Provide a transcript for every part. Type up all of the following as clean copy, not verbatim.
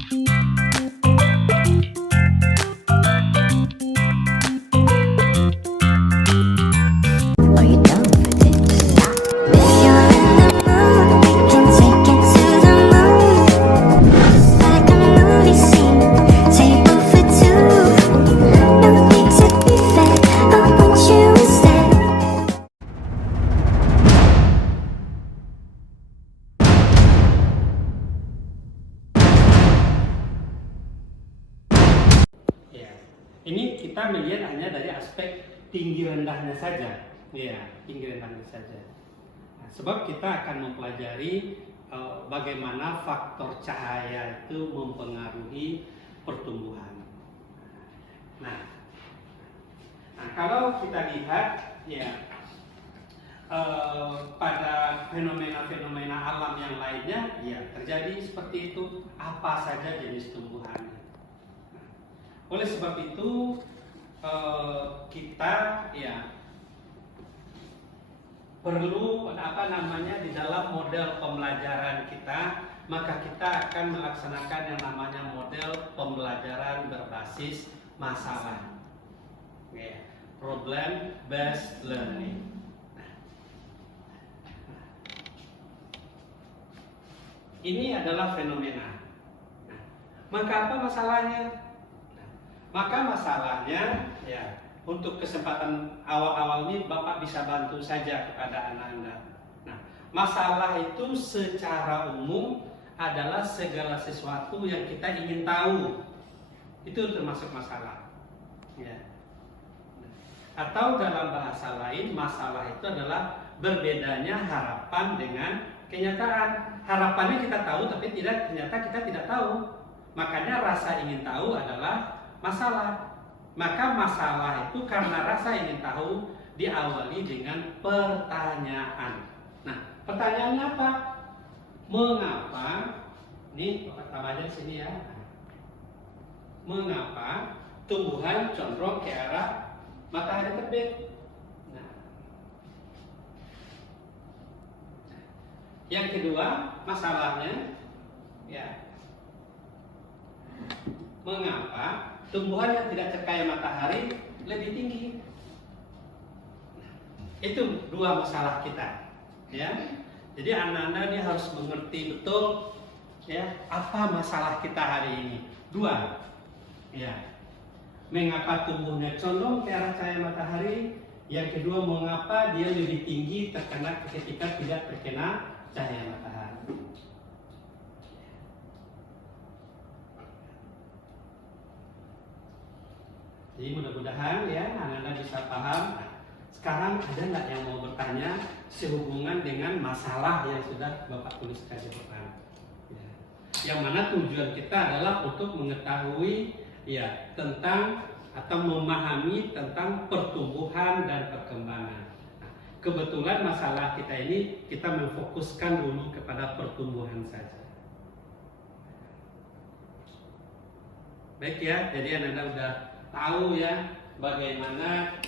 Are you down for this? If you're in the mood, we can take it to the moon. Just like a movie scene, table for two. No need to be fair, I want you instead. Ya, ini kita melihat hanya dari aspek tinggi rendahnya saja. Ya, tinggi rendahnya saja. Nah, sebab kita akan mempelajari bagaimana faktor cahaya itu mempengaruhi pertumbuhan. Nah, kalau kita lihat ya pada fenomena-fenomena alam yang lainnya, ya terjadi seperti itu. Apa saja jenis tumbuhannya. Oleh sebab itu kita ya perlu di dalam model pembelajaran kita, maka kita akan melaksanakan yang namanya model pembelajaran berbasis masalah, ya, problem based learning. Ini adalah fenomena. Maka apa masalahnya? Maka masalahnya ya, untuk kesempatan awal-awal ini Bapak bisa bantu saja kepada anak-anak. Nah, masalah itu secara umum adalah segala sesuatu yang kita ingin tahu. Itu termasuk masalah. Ya. Atau dalam bahasa lain, masalah itu adalah berbedanya harapan dengan kenyataan. Harapannya kita tahu, tapi ternyata kita tidak tahu. Makanya rasa ingin tahu adalah masalah. Maka masalah itu karena rasa ingin tahu diawali dengan pertanyaan. Nah, pertanyaannya apa? Mengapa? Ini tambahnya sini ya. Mengapa tumbuhan condong ke arah matahari terbit? Nah, yang kedua masalahnya ya, mengapa tumbuhan yang tidak terkaya matahari lebih tinggi? Itu dua masalah kita, ya. Jadi anak-anak ini harus mengerti betul, ya, apa masalah kita hari ini. Dua, ya. Mengapa tumbuhnya condong ke arah cahaya matahari? Yang kedua, mengapa dia lebih tinggi terkena ketika tidak terkena cahaya matahari? Jadi mudah-mudahan ya anak-anak bisa paham. Sekarang ada nggak yang mau bertanya sehubungan dengan masalah yang sudah Bapak tuliskan di depan? Ya. Yang mana tujuan kita adalah untuk mengetahui ya tentang atau memahami tentang pertumbuhan dan perkembangan. Nah, kebetulan masalah kita ini kita memfokuskan dulu kepada pertumbuhan saja. Baik ya, jadi anak-anak udah tahu ya bagaimana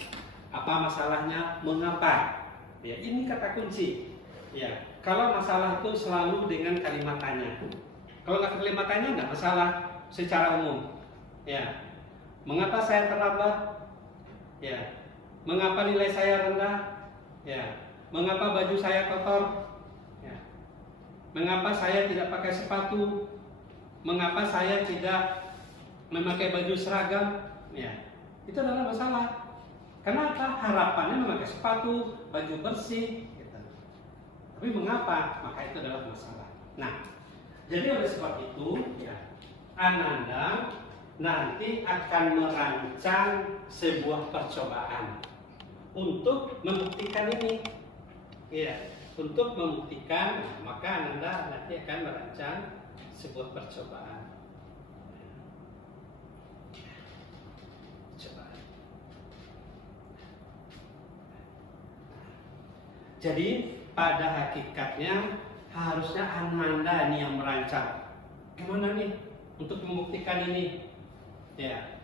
apa masalahnya, mengapa. Ya, ini kata kunci. Ya, kalau masalah itu selalu dengan kalimat tanya. Kalau nggak kalimat tanya nggak masalah secara umum. Ya, mengapa saya terlambat? Ya, mengapa nilai saya rendah? Ya, mengapa baju saya kotor? Ya, mengapa saya tidak pakai sepatu? Mengapa saya tidak memakai baju seragam? Ya, itu adalah masalah. Kenapa? Harapannya memakai sepatu, baju bersih, gitu. Tapi mengapa? Maka itu adalah masalah. Nah, jadi oleh sebab itu, ya, Ananda nanti akan merancang sebuah percobaan untuk membuktikan ini. Ya, untuk membuktikan, maka Ananda nanti akan merancang sebuah percobaan. Jadi pada hakikatnya harusnya Ananda nih yang merancang. Gimana nih untuk membuktikan ini? Ya,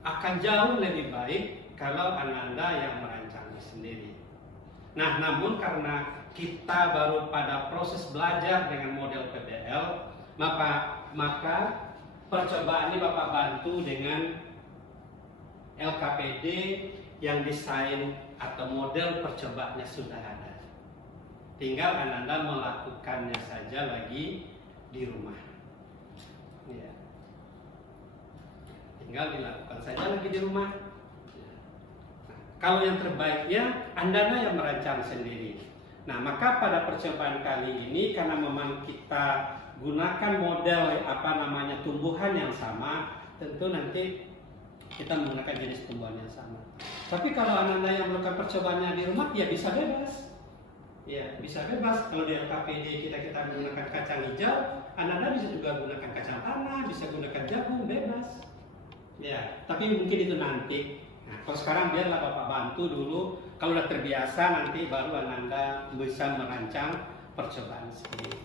akan jauh lebih baik kalau Ananda yang merancangnya sendiri. Nah, namun karena kita baru pada proses belajar dengan model PBL, maka percobaan ini Bapak bantu dengan LKPD yang desain atau model percobaannya sudah ada. Tinggal Anda melakukannya saja lagi di rumah. Ya. Tinggal dilakukan saja lagi di rumah. Nah, kalau yang terbaiknya Anda yang merancang sendiri. Nah, maka pada percobaan kali ini karena memang kita gunakan model tumbuhan yang sama, tentu nanti kita menggunakan jenis tumbuhan yang sama. Tapi kalau Anda yang melakukan percobaannya di rumah, ya bisa bebas. Ya, bisa bebas. Kalau di LKPD kita menggunakan kacang hijau, Anda bisa juga gunakan kacang tanah, bisa gunakan jagung, bebas. Ya, tapi mungkin itu nanti. Nah, kalau sekarang biarlah Bapak bantu dulu. Kalau sudah terbiasa, nanti baru Anda bisa merancang percobaan sendiri.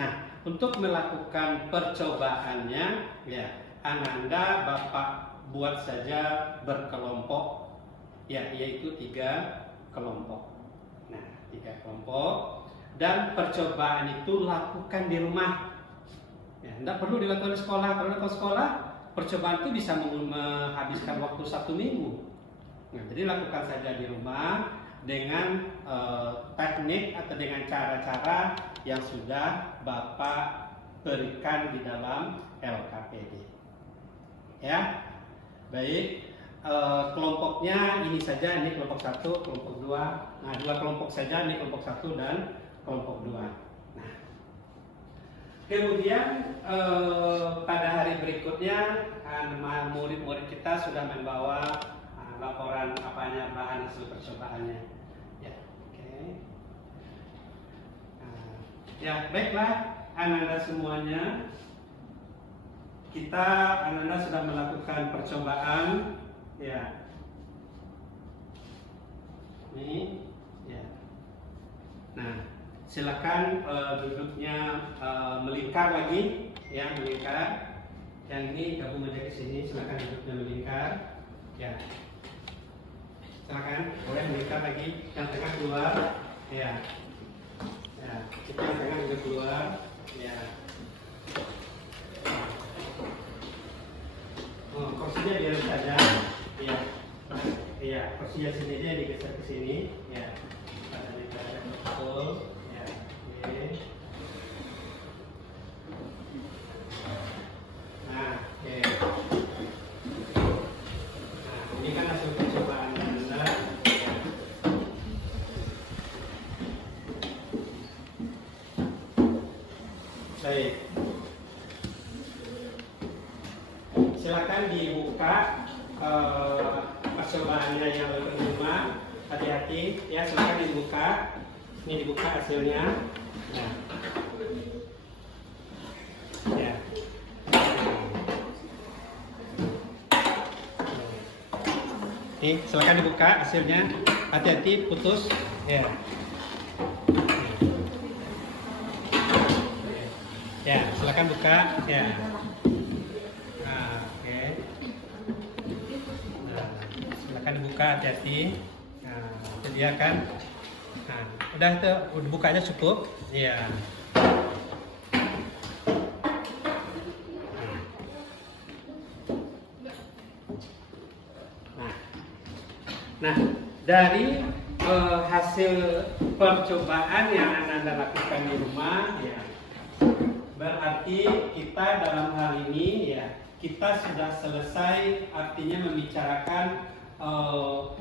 Nah, untuk melakukan percobaannya, ya, Anda Bapak buat saja berkelompok, ya, yaitu 3 kelompok. Nah, 3 kelompok, dan percobaan itu lakukan di rumah. Ya, tidak perlu dilakukan di sekolah. Kalau dilakukan sekolah, percobaan itu bisa menghabiskan waktu 1 minggu. Nah, jadi lakukan saja di rumah dengan teknik atau dengan cara-cara yang sudah Bapak berikan di dalam LKPD. Ya, baik. Kelompoknya ini saja, ini kelompok 1, kelompok 2. Nah, 2 kelompok saja, ini kelompok 1 dan kelompok 2. Nah, kemudian pada hari berikutnya murid-murid kita sudah membawa laporan bahan hasil percobaannya. Ya, oke. Ya, baiklah, Anda semuanya. Anda sudah melakukan percobaan, ya. Ini, ya. Nah, silakan duduknya melingkar lagi, ya, melingkar. Yang ini gabung aja ke sini, silakan duduknya melingkar, ya. Silakan, boleh melingkar lagi. Yang tengah keluar, ya. Ya, kita yang tengah juga keluar, ya. Kursinya biar saja, ya. Iya, kursinya sini aja digeser ke sini, ya. Ada betul, ya. Oke. Nah, oke. Nah, ini kan hasil percobaan Anda. Baik. Silakan dibuka percobaannya yang kedua. Hati-hati, ya, silakan dibuka. Ini dibuka hasilnya. Nah. Ya. Nih, silakan dibuka hasilnya. Hati-hati, putus. Ya. Ya, silakan buka. Ya. Nah, oke. Nah, silakan dibuka, hati-hati. Nah, sediakan. Nah, udah itu, bukanya cukup. Ya. Nah, dari hasil percobaan yang Anda lakukan di rumah, ya, berarti kita dalam hal ini, ya, kita sudah selesai, artinya membicarakan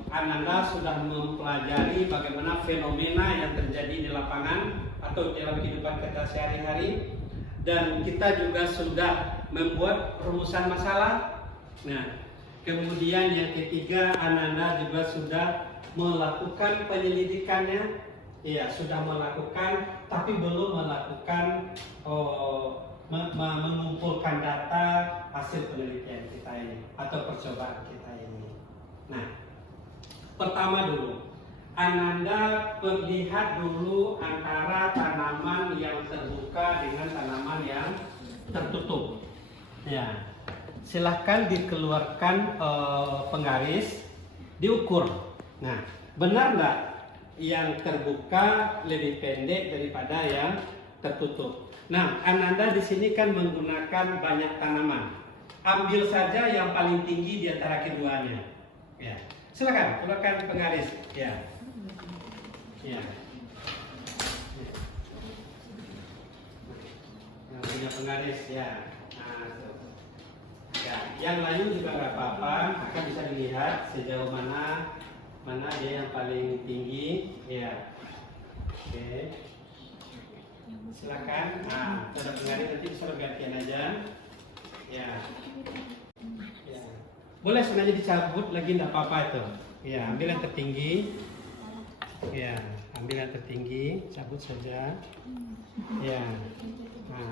Anda sudah mempelajari bagaimana fenomena yang terjadi di lapangan atau dalam kehidupan kita sehari-hari, dan kita juga sudah membuat rumusan masalah. Nah, kemudian yang ketiga, Anda juga sudah melakukan penyelidikannya, ya, sudah melakukan, tapi belum melakukan mengumpulkan data hasil penelitian kita ini atau percobaan kita ini. Nah, pertama dulu, Anda perlihat dulu antara tanaman yang terbuka dengan tanaman yang tertutup. Ya. Silahkan dikeluarkan penggaris, diukur. Nah, benar nggak yang terbuka lebih pendek daripada yang tertutup. Nah, Ananda di sini kan menggunakan banyak tanaman. Ambil saja yang paling tinggi di antara keduanya. Ya. Silakan, keluarkan pengaris. Ya. Ya. Yang punya pengaris ya. Nah, ya. Yang lain juga nggak apa-apa. Maka bisa dilihat sejauh mana dia yang paling tinggi. Ya. Oke. Silakan. Nah, ada pengaris nanti bisa gantian aja. Ya. Ya. Boleh sengaja dicabut lagi enggak apa-apa itu. Ya, ambil yang tertinggi. Ya, ambil yang tertinggi, cabut saja. Ya. Nah,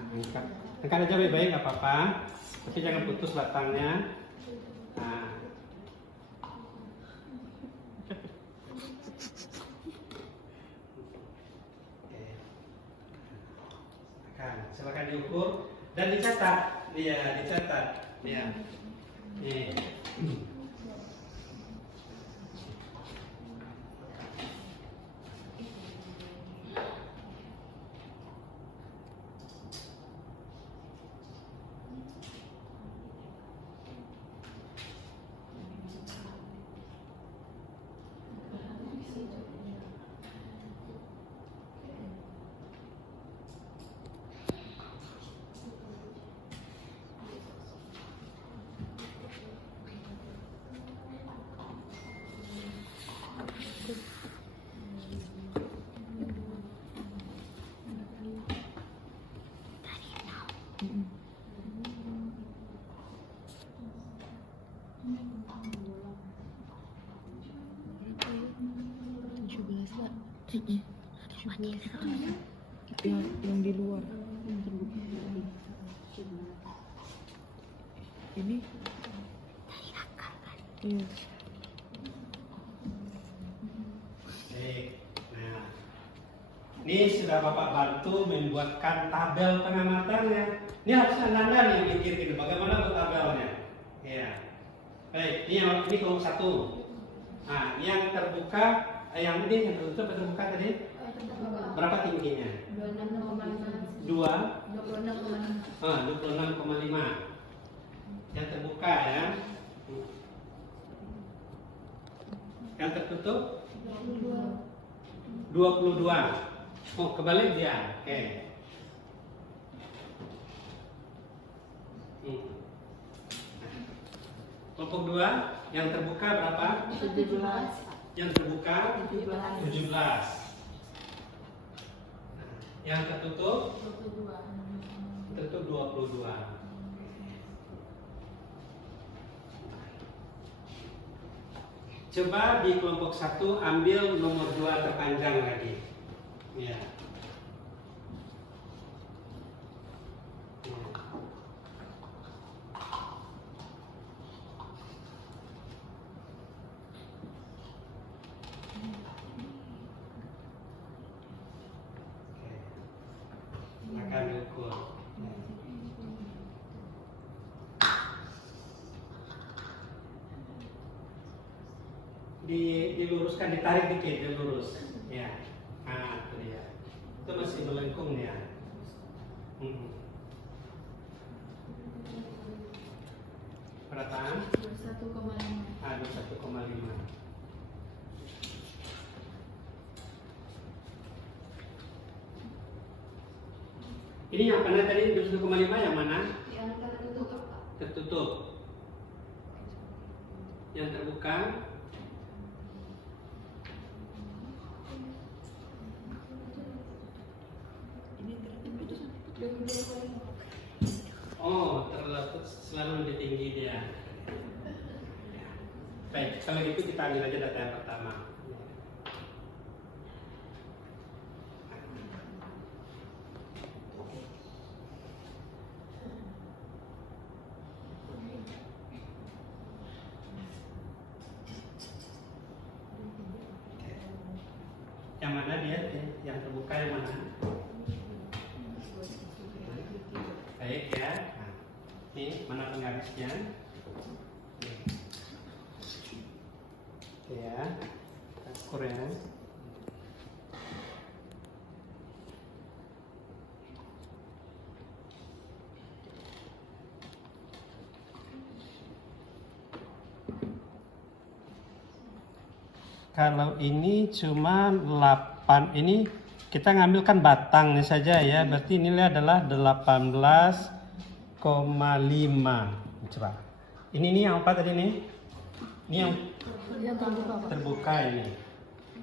angkat aja baik-baik enggak apa-apa. Tapi jangan putus batangnya. Nah. Silakan diukur dan dicatat. Iya, dicatat. Iya. Nih. Yang di luar ini iya. Nah, ini sudah Bapak bantu membuatkan tabel pengamatannya. Ini harus Anda yang mikir bagaimana buat tabelnya. Ya. Baik, ini kelompok 1. Nah, yang terbuka, yang tertutup terbuka tadi? Berapa tingginya? 26,5. Yang terbuka ya. Yang tertutup? 22. Oh, kebalik dia. Oke. Kelompok 2, yang terbuka berapa? 17. Yang terbuka 17. Yang tertutup 22. Coba di kelompok 1 ambil nomor 2 terpanjang lagi. Ya. Akan diukur. Diluruskan, ditarik dikit, dilurus. Ya. Nah, itu dia. Itu masih melengkung ya. Berapa? 21,5. 21,5. Ini yang mana tadi 21,5 yang mana? Yang tertutup. Tertutup. Yang terbuka? Oh, selalu lebih tinggi dia. Baik, kalau gitu kita ambil aja data yang pertama. Yang mana dia? Yang terbuka yang mana? Baik ya. Nah, ini mana penggarisnya? Ya, ukur ya. kalau ini cuma 8, ini kita ngambilkan batangnya saja ya. Berarti ini adalah 18,5. Coba. Ini yang apa tadi nih? Ini yang terbuka ini.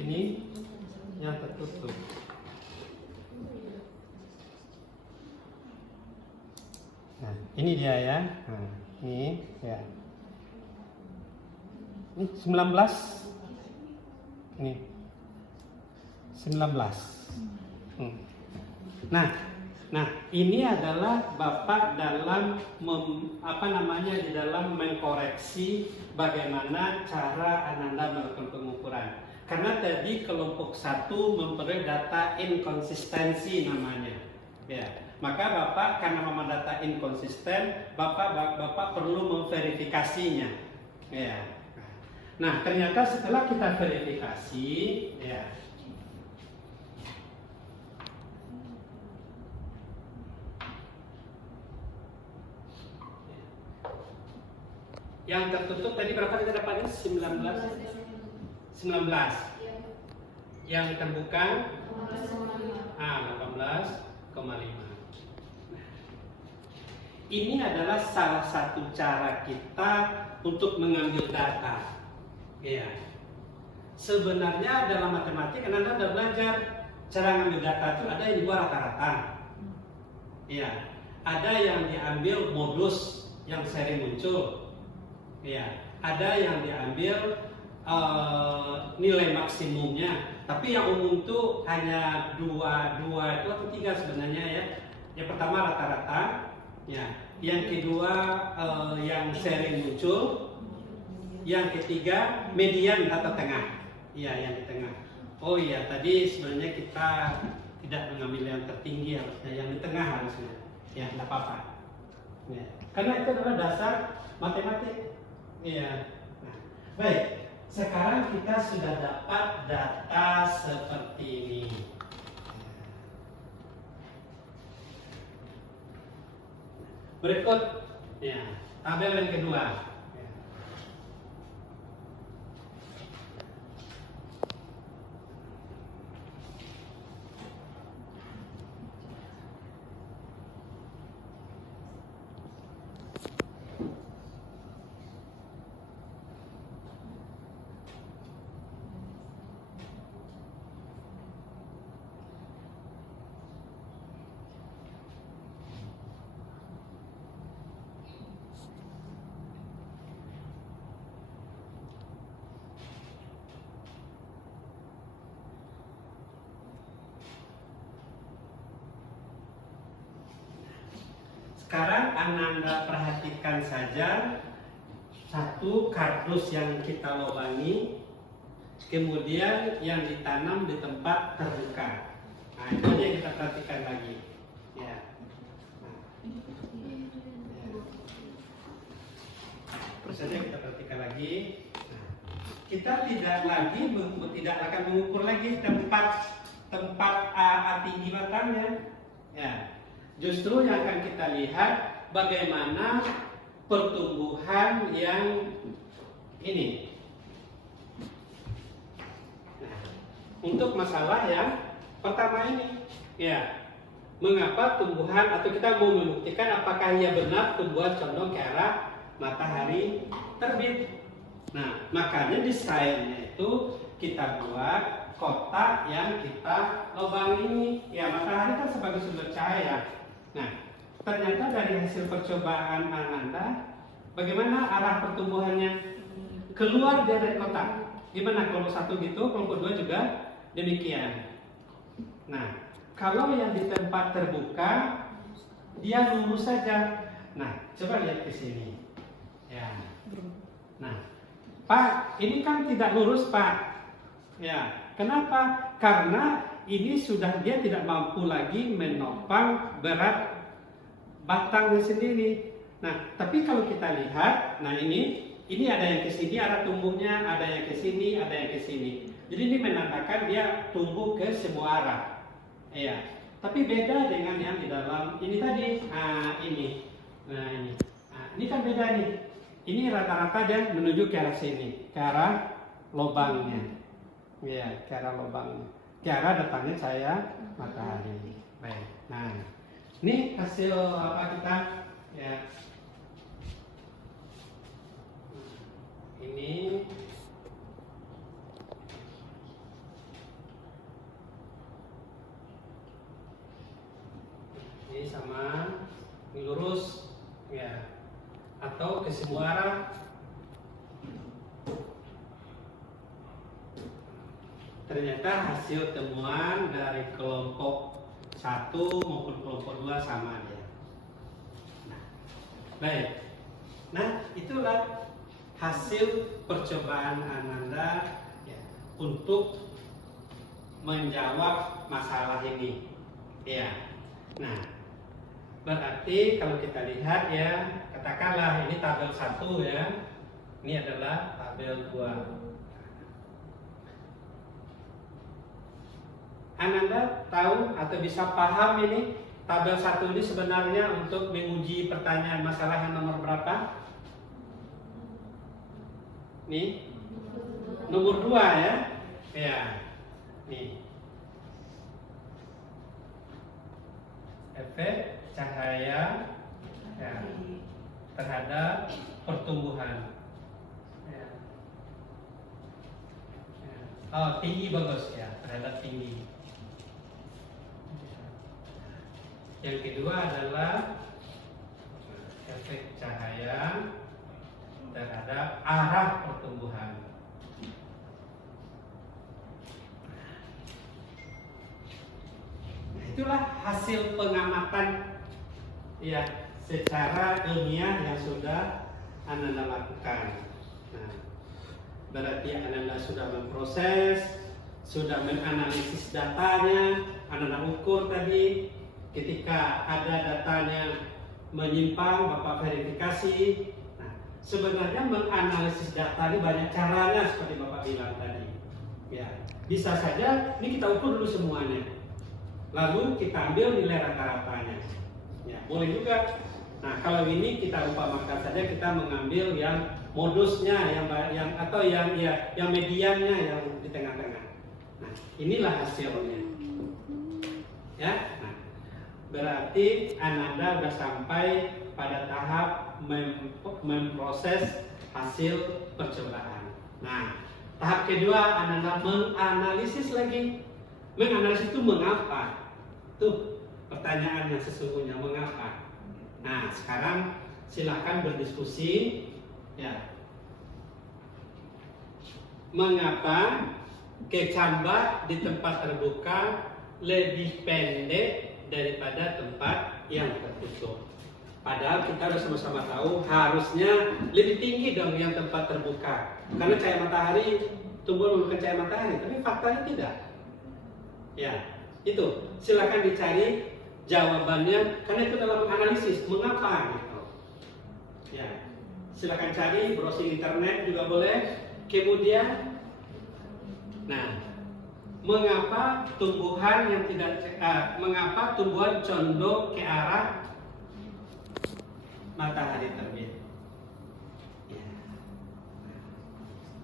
Ini yang tertutup. Nah, ini dia ya. Nah, ini ya. Ini 19. Ini 19. Nah, ini adalah Bapak dalam di dalam mengkoreksi bagaimana cara Ananda melakukan pengukuran. Karena tadi kelompok 1 memperoleh data inkonsistensi namanya. Ya. Maka Bapak karena memang data inkonsisten, Bapak perlu memverifikasinya. Ya. Nah, ternyata setelah kita verifikasi, ya. Yang tertutup tadi berapa kita dapatnya? 19. Yang terbuka 18,5. Ini adalah salah satu cara kita untuk mengambil data. Ya. Sebenarnya dalam matematik Anda sudah belajar cara mengambil data itu ada yang dibuat rata-rata. Ya. Ada yang diambil modus yang sering muncul. Ya, ada yang diambil nilai maksimumnya, tapi yang umum itu hanya dua itu atau 3 sebenarnya ya. Yang pertama rata-rata, ya. Yang kedua yang sering muncul, yang ketiga median atau tengah, ya yang di tengah. Oh iya, tadi sebenarnya kita tidak mengambil yang tertinggi harusnya, yang di tengah harusnya, ya tidak apa-apa. Ya. Karena itu adalah dasar matematik. Iya. Nah, baik. Sekarang kita sudah dapat data seperti ini. Berikut, ya, tabel yang kedua. Sekarang Ananda perhatikan saja satu kardus yang kita lubangi, kemudian yang ditanam di tempat terbuka. Nah, itu aja kita perhatikan lagi. Ya. Terus saja kita perhatikan lagi. Nah, kita tidak akan mengukur lagi tempat tinggi batangnya. Ya. Justru yang akan kita lihat bagaimana pertumbuhan yang ini. Nah, untuk masalah yang pertama ini, ya, mengapa tumbuhan atau kita mau membuktikan apakah ia benar tumbuhan condong ke arah matahari terbit. Nah, makanya desainnya itu kita buat kotak yang kita lubang ini. Ya, matahari kan sebagai sumber cahaya. Nah, ternyata dari hasil percobaan Ananda, bagaimana arah pertumbuhannya? Keluar dari kotak. Gimana kalau satu gitu, kalau kedua juga demikian. Nah, kalau yang di tempat terbuka, dia lurus saja. Nah, coba lihat ke sini. Ya. Nah, Pak, ini kan tidak lurus, Pak. Ya, kenapa? Karena ini dia tidak mampu lagi menopang berat batangnya sendiri. Nah, tapi kalau kita lihat, nah ini ada yang ke sini arah tumbuhnya, ada yang ke sini, ada yang ke sini. Jadi ini menandakan dia tumbuh ke semua arah. Iya. Tapi beda dengan yang di dalam ini tadi. Ini. Nah, ini. Nah, ini kan beda nih. Ini rata-rata dia menuju ke arah sini, ke arah lubangnya. Ya, Kiara lubang. Kiara datangnya cahaya matahari. Baik. Nah, ini hasil apa kita? Ya. Ini sama ini lurus ya, atau ke semua arah. Ternyata hasil temuan dari kelompok 1 maupun kelompok 2 sama dia. Nah, baik. Nah, itulah hasil percobaan Ananda ya, untuk menjawab masalah ini. Ya. Nah, berarti kalau kita lihat ya, katakanlah ini tabel 1 ya. Ini adalah tabel 2. Ananda tahu atau bisa paham ini tabel 1 ini sebenarnya untuk menguji pertanyaan masalah yang nomor berapa? Nih, nomor 2 ya. Ya, nih. Efek cahaya ya, terhadap pertumbuhan. Ya. Ya. Oh, tinggi bagus ya, terhadap tinggi. Yang kedua adalah efek cahaya terhadap arah pertumbuhan. Nah, itulah hasil pengamatan ya secara ilmiah yang sudah Ananda lakukan. Nah, berarti Ananda sudah memproses, sudah menganalisis datanya, Ananda ukur tadi. Ketika ada datanya menyimpang, Bapak verifikasi. Nah, sebenarnya menganalisis data ini banyak caranya seperti Bapak bilang tadi. Ya, bisa saja ini kita ukur dulu semuanya. Lalu kita ambil nilai rata-ratanya. Ya, boleh juga. Nah, kalau ini kita umpamakan saja kita mengambil yang modusnya, yang atau yang mediannya yang di tengah-tengah. Nah, inilah hasilnya. Ya. Nah, berarti Ananda sudah sampai pada tahap memproses hasil percobaan. Nah, tahap kedua Ananda menganalisis lagi. Menganalisis itu mengapa? Tuh pertanyaan yang sesungguhnya, mengapa? Nah, sekarang silahkan berdiskusi ya. Mengapa kecambah di tempat terbuka lebih pendek daripada tempat yang tertutup? Padahal kita sudah sama-sama tahu harusnya lebih tinggi dong yang tempat terbuka, karena cahaya matahari tumbuh menggunakan cahaya matahari, tapi faktanya tidak. Ya, itu silakan dicari jawabannya, karena itu dalam analisis mengapa gitu. Ya, silakan cari, browsing internet juga boleh. Kemudian, nah, mengapa tumbuhan yang mengapa tumbuhan condong ke arah matahari terbit? Ya.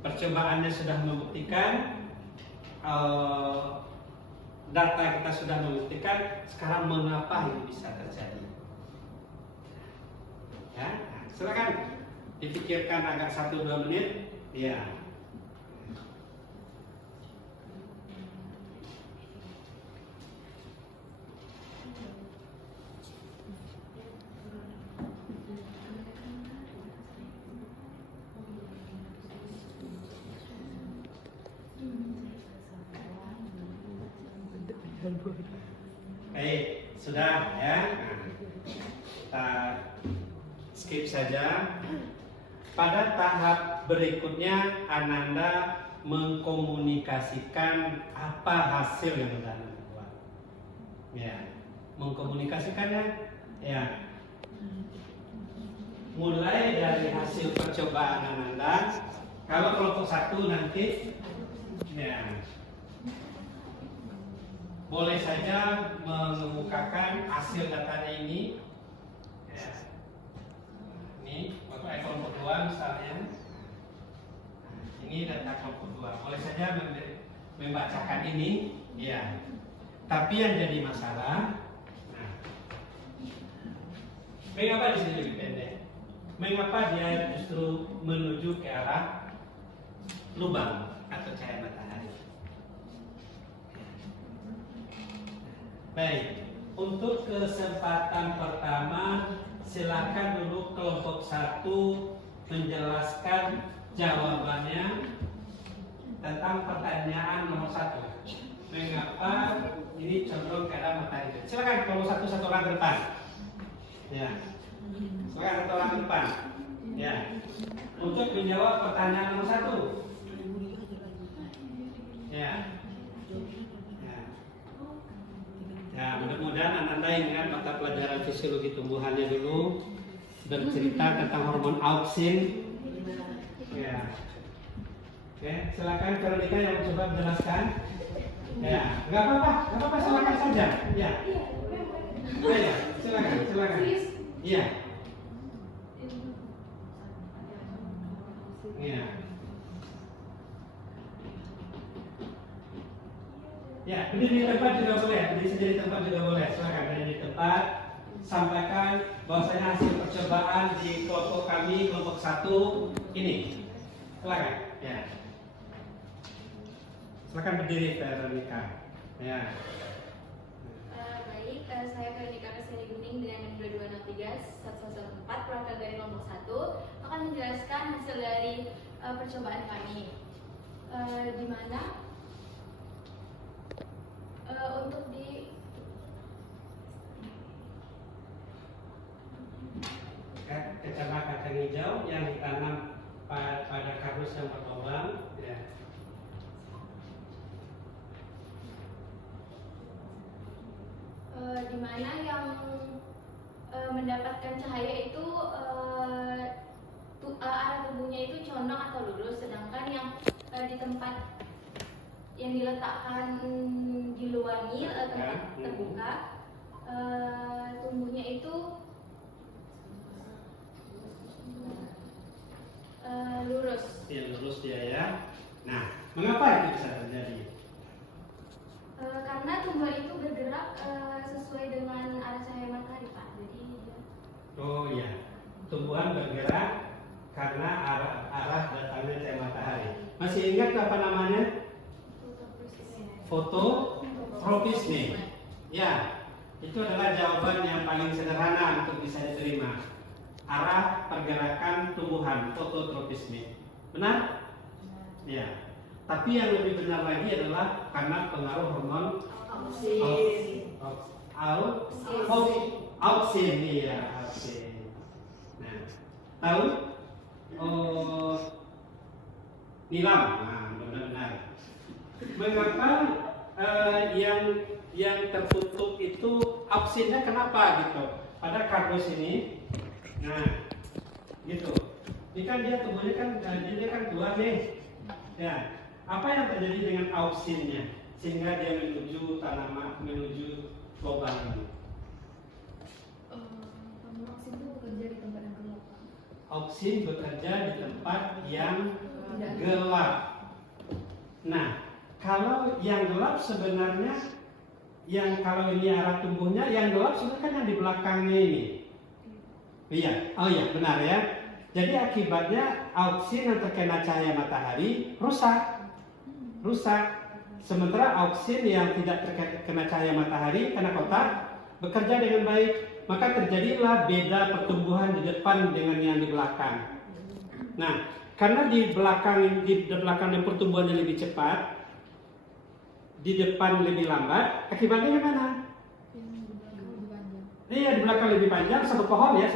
Percobaannya sudah membuktikan, data kita sudah membuktikan. Sekarang mengapa ini bisa terjadi? Ya, silakan dipikirkan agak 1-2 menit. Ya. Baik, sudah ya. Kita skip saja. Pada tahap berikutnya Ananda mengkomunikasikan apa hasil yang sudah Ananda buat. Ya, mengkomunikasikannya ya. Mulai dari hasil percobaan Ananda. Kalau kelompok 1 nanti ya, boleh saja mengemukakan hasil datanya ini. Ya. Ini untuk kelompok 2 misalnya. Ini data kelompok 2. Boleh saja membacakan ini, ya. Tapi yang jadi masalah, nah, mengapa di sini lebih pendek? Mengapa dia justru menuju ke arah lubang atau cahaya matahari? Baik, untuk kesempatan pertama, silakan dulu kelompok 1 menjelaskan jawabannya tentang pertanyaan nomor 1. Mengapa ini condong ke arah matahari? Silakan kelompok 1 satu orang ke depan. Ya. Silakan satu orang ke depan. Ya. Untuk menjawab pertanyaan nomor 1. Ya. Ya, mudah-mudahan Anda ingat mata pelajaran fisiologi tumbuhannya dulu, bercerita tentang hormon auksin. Ya. Oke, silakan Veronica yang coba menjelaskan. Ya, nggak apa-apa, silakan saja. Ya. Ya, silakan. Iya. Iya. Ya, berdiri di tempat juga boleh, berdiri saja di tempat juga boleh. Silakan berdiri di tempat. Sampaikan bahwasanya hasil percobaan di kelompok kami, kelompok 1 ini. Silakan. Ya. Silakan berdiri, Veronica. Ya. Baik, saya Veronica Kasini Guning dengan nomor 2203 1114 perwakilan dari kelompok 1 akan menjelaskan hasil dari percobaan kami, di mana untuk di kecambah kacang hijau yang ditanam pada kardus yang berlubang, ya. Di mana yang mendapatkan cahaya itu arah tubuhnya itu condong atau lurus, sedangkan yang di tempat yang diletakkan di luar nil tempat terbuka, tumbuhnya itu lurus. Ya, lurus dia ya. Nah, mengapa itu bisa terjadi? Karena tumbuhan itu bergerak sesuai dengan arah cahaya matahari, Pak. Jadi Oh ya, tumbuhan bergerak karena arah datangnya cahaya matahari. Masih ingat apa namanya? Fototropisme. Ya, itu adalah jawaban yang paling sederhana untuk bisa diterima. Arah pergerakan tumbuhan, fototropisme. Benar? Ya. Tapi yang lebih benar lagi adalah karena pengaruh hormon auksin. Iya, auksin. Nah, tahu? Nilam. Nah, benar-benar. Mengapa yang tertutup itu auksinnya kenapa gitu? Pada kardus ini, nah, gitu. Ini kan dia tumbuhnya kan, dia kan keluar nih. Ya, apa yang terjadi dengan auksinnya sehingga dia menuju tanaman, menuju lubang ini? Auksin itu bekerja di tempat yang gelap. Auksin bekerja di tempat yang gelap. Nah, kalau yang gelap sebenarnya, yang kalau ini arah tumbuhnya, yang gelap sebenarnya kan yang di belakangnya ini. Iya, oh iya benar ya. Jadi akibatnya auksin yang terkena cahaya matahari rusak. Sementara auksin yang tidak terkena cahaya matahari karena kotak bekerja dengan baik, maka terjadilah beda pertumbuhan di depan dengan yang di belakang. Nah, karena di belakang yang pertumbuhannya lebih cepat, di depan lebih lambat, akibatnya gimana? Iya, di belakang lebih panjang, satu pohon ya,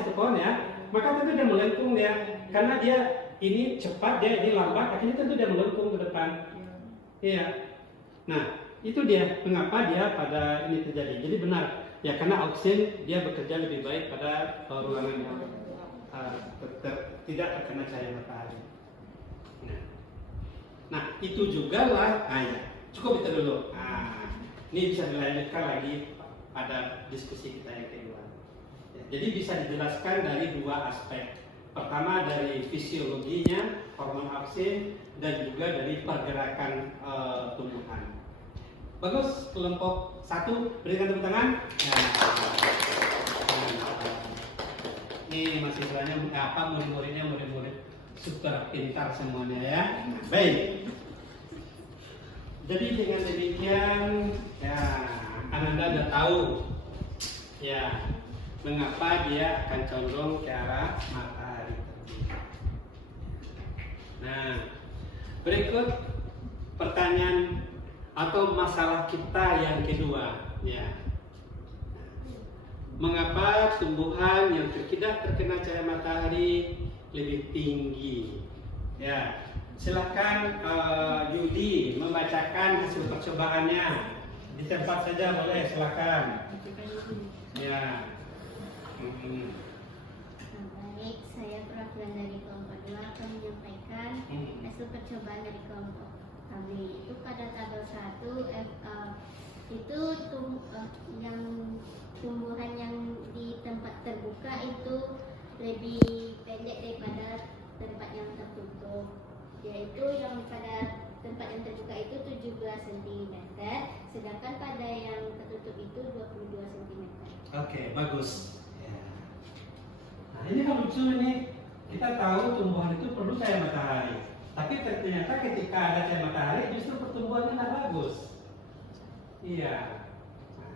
maka tentu dia melengkung ya, karena dia ini cepat, dia ini lambat, akhirnya tentu dia melengkung ke depan. Iya. Nah, itu dia mengapa dia pada ini terjadi. Jadi benar ya, karena auksin dia bekerja lebih baik pada ruangan yang tidak terkena cahaya matahari. Nah, itu juga lah. Ya. Cukup itu dulu. Ini bisa dilanjutkan lagi pada diskusi kita yang kedua. Ya, jadi bisa dijelaskan dari dua aspek. Pertama dari fisiologinya, hormon auksin, dan juga dari pergerakan tumbuhan. Bagus, kelompok 1, berikan tepuk tangan. Ini mahasiswanya murid-muridnya murid-murid super pintar semuanya ya. Baik. Jadi dengan demikian ya Ananda sudah tahu ya mengapa dia akan condong ke arah matahari. Nah, berikut pertanyaan atau masalah kita yang kedua ya. Mengapa tumbuhan yang tidak terkena cahaya matahari lebih tinggi? Ya, silakan Yudi membacakan hasil percobaannya. Di tempat saja boleh, silakan. Ya. Baik, saya perwakilan dari kelompok 2 akan menyampaikan hasil percobaan dari kelompok kami. Itu pada tabel 1 itu yang tumbuhan yang di tempat terbuka itu lebih pendek daripada tempat yang tertutup, yaitu yang pada tempat yang terbuka itu 17 cm, sedangkan pada yang tertutup itu 22 cm. Oke, bagus. Ya. Nah, ini kan lucu nih. Kita tahu tumbuhan itu perlu cahaya matahari, tapi ternyata ketika ada cahaya matahari justru pertumbuhannya tidak bagus. Iya. Nah,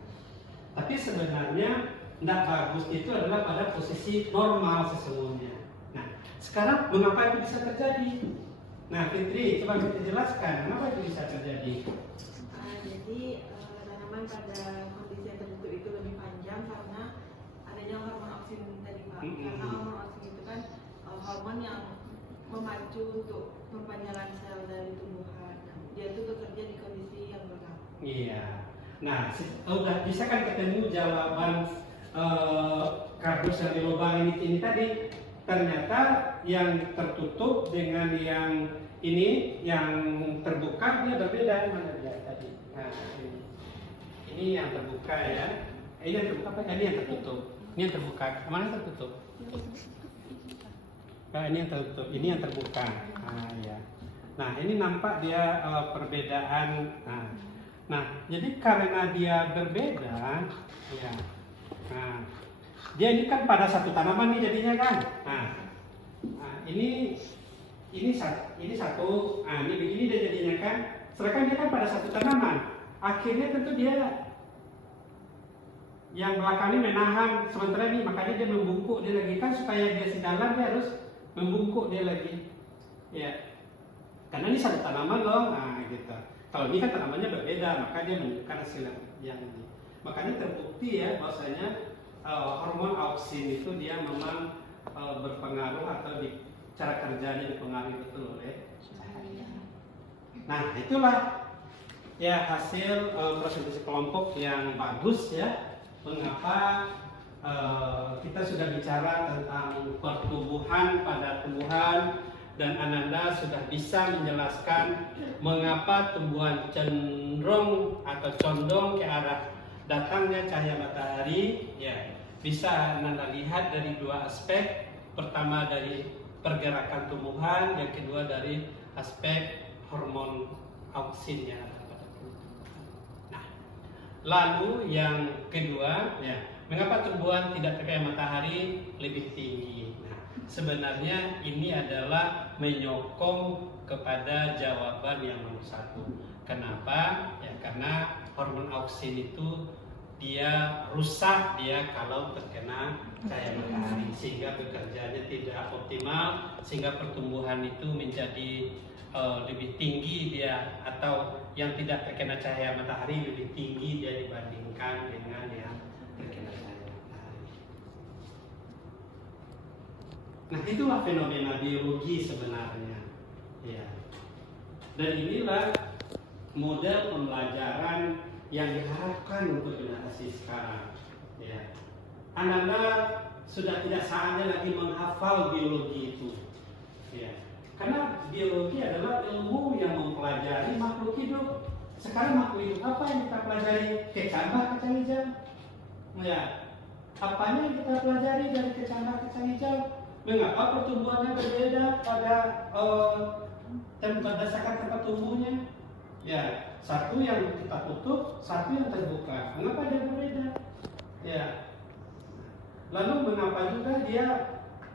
tapi sebenarnya tidak bagus itu adalah pada posisi normal sesungguhnya. Nah, sekarang mengapa itu bisa terjadi? Nah, Fitri, coba kita jelaskan mengapa itu bisa terjadi. Jadi tanaman pada kondisi yang tertutup itu lebih panjang karena adanya hormon auksin tadi Pak. Karena hormon auksin itu kan hormon yang memacu untuk perpanjangan sel dari tumbuhan. Dia itu bekerja di kondisi yang gelap. Iya. Nah, udah bisa kan ketemu jawaban kardus dari lubang ini tadi. Ternyata yang tertutup dengan yang ini yang terbuka dia berbeda. Mana dia tadi? Nah, ini yang terbuka ya. Ini yang terbuka apa? Ini yang tertutup. Ini yang terbuka. Mana yang tertutup? Nah, ini yang tertutup. Ini yang terbuka. Nah, ya. Nah, ini nampak dia perbedaan. Nah, jadi karena dia berbeda, ya. Nah, dia ini kan pada satu tanaman nih jadinya kan. Ini satu. Nah, ini begini dia jadinya kan. Sedangkan dia kan pada satu tanaman. Akhirnya tentu dia yang belakang ini menahan, sementara ini makanya dia membungkuk dia lagi kan supaya dia sejalan dia harus membungkuk dia lagi. Ya. Karena ini satu tanaman loh. Nah, gitu. Kalau ini kan tanamannya berbeda, maka dia menunjukkan hasil yang ini. Makanya terbukti ya bahwasanya hormon auksin itu dia memang berpengaruh atau di cara kerjanya dipengaruhi betul oleh cahaya. Nah, itulah ya hasil presentasi kelompok yang bagus ya. Mengapa kita sudah bicara tentang pertumbuhan pada tumbuhan dan Ananda sudah bisa menjelaskan mengapa tumbuhan cenderung atau condong ke arah datangnya cahaya matahari ya. Bisa Ananda lihat dari dua aspek. Pertama dari pergerakan tumbuhan, yang kedua dari aspek hormon auksinnya. Nah, lalu yang kedua ya, mengapa tumbuhan tidak terkena matahari lebih tinggi? Nah, sebenarnya ini adalah menyokong kepada jawaban yang nomor 1. Kenapa? Ya karena hormon auksin itu dia rusak dia kalau terkena cahaya matahari sehingga bekerjanya tidak optimal sehingga pertumbuhan itu menjadi lebih tinggi dia atau yang tidak terkena cahaya matahari lebih tinggi dia dibandingkan dengan yang terkena cahaya matahari. Nah, itulah fenomena biologi sebenarnya. Ya. Dan inilah model pembelajaran yang diharapkan untuk generasi sekarang. Ya. Ananda sudah tidak saatnya lagi menghafal biologi itu. Ya. Karena biologi adalah ilmu yang mempelajari makhluk hidup. Sekarang makhluk hidup apa yang kita pelajari? Kecambah kacang hijau. Ya. Apanya yang kita pelajari dari kecambah kacang hijau? Mengapa pertumbuhannya berbeda pada berdasarkan tempat tumbuhnya? Ya, satu yang kita tutup, satu yang terbuka. Mengapa dia berbeda? Ya. Lalu mengapa juga dia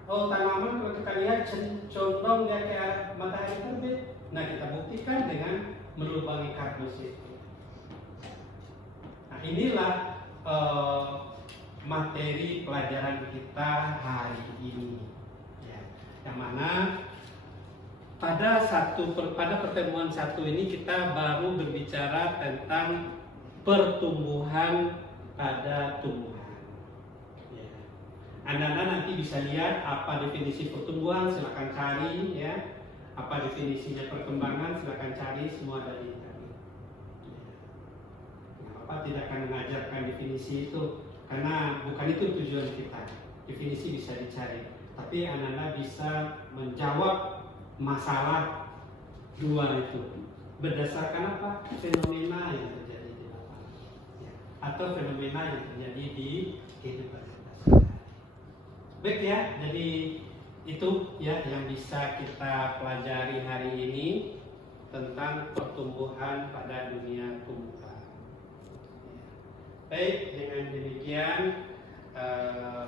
tanaman kalau kita lihat condong dia ke arah matahari terbit? Nah, kita buktikan dengan melubangi kardus itu. Nah, inilah materi pelajaran kita hari ini. Ya, yang mana pada pertemuan satu ini kita baru berbicara tentang pertumbuhan pada tumbuhan. Ya. Anda nanti bisa lihat apa definisi pertumbuhan, silakan cari ya. Apa definisinya perkembangan, silakan cari semua dari internet. Ya. Apa tidak akan mengajarkan definisi itu karena bukan itu tujuan kita. Definisi bisa dicari, tapi Anda bisa menjawab masalah dua itu berdasarkan apa? Fenomena yang terjadi di lapangan ya, atau fenomena yang terjadi di kehidupan kita. Baik ya, jadi itu ya yang bisa kita pelajari hari ini tentang pertumbuhan pada dunia tumbuhan. Baik, dengan demikian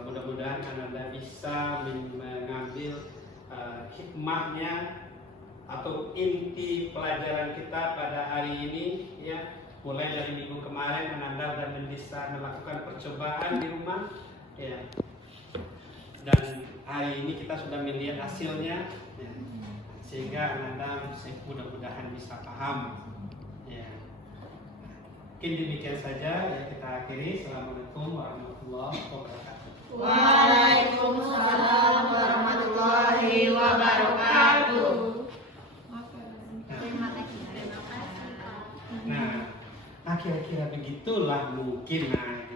mudah-mudahan Anda bisa mengambil hikmahnya atau inti pelajaran kita pada hari ini ya. Mulai dari minggu kemarin Anda sudah bisa melakukan percobaan di rumah ya. Dan hari ini kita sudah melihat hasilnya ya. Sehingga Anda mudah-mudahan bisa paham ya. Mungkin demikian saja ya, kita akhiri. Assalamualaikum warahmatullahi wabarakatuh. Waalaikumsalam warahmatullahi wabarakatuh. Terima kasih. Nah, kira-kira begitulah mungkin. Nah,